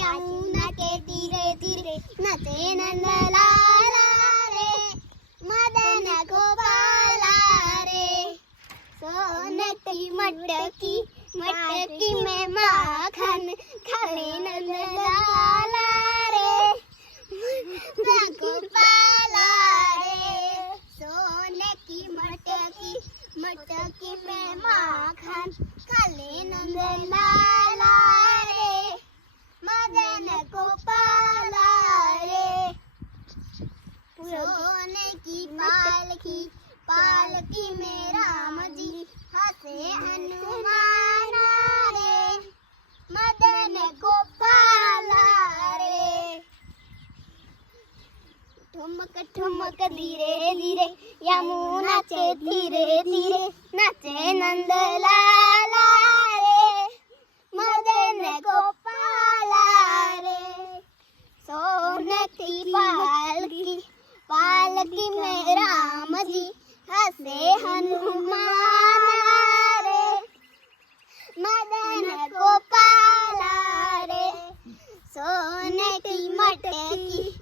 यमुना के तीरे तीरे नाचे नंदलाला रे मदन गोपाला रे सोने की मटकी मटकी में माखन खाले नंदलाला रे मदन गोपाला रे सोने की मटकी मटकी में माखन खाले नंदलाला रे मदन गोपाला रे सोने की पालकी पालकी में राम जी हंसे हनुमान रे मदन गोपाला रे ठुमक ठुमक धीरे धीरे यमुना चे धीरे धीरे नाचे नंदलाला रे मदन गोपाला रे सोने की पालकी पालकी में राम जी हंसे हनुमान रे मदन गोपाला रे सोने की मटकी